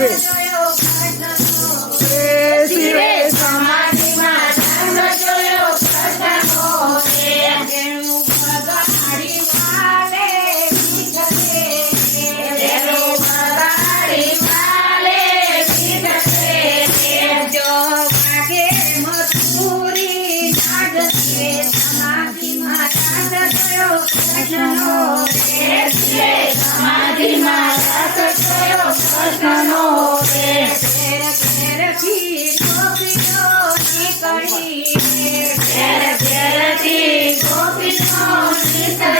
Yes. Thank you.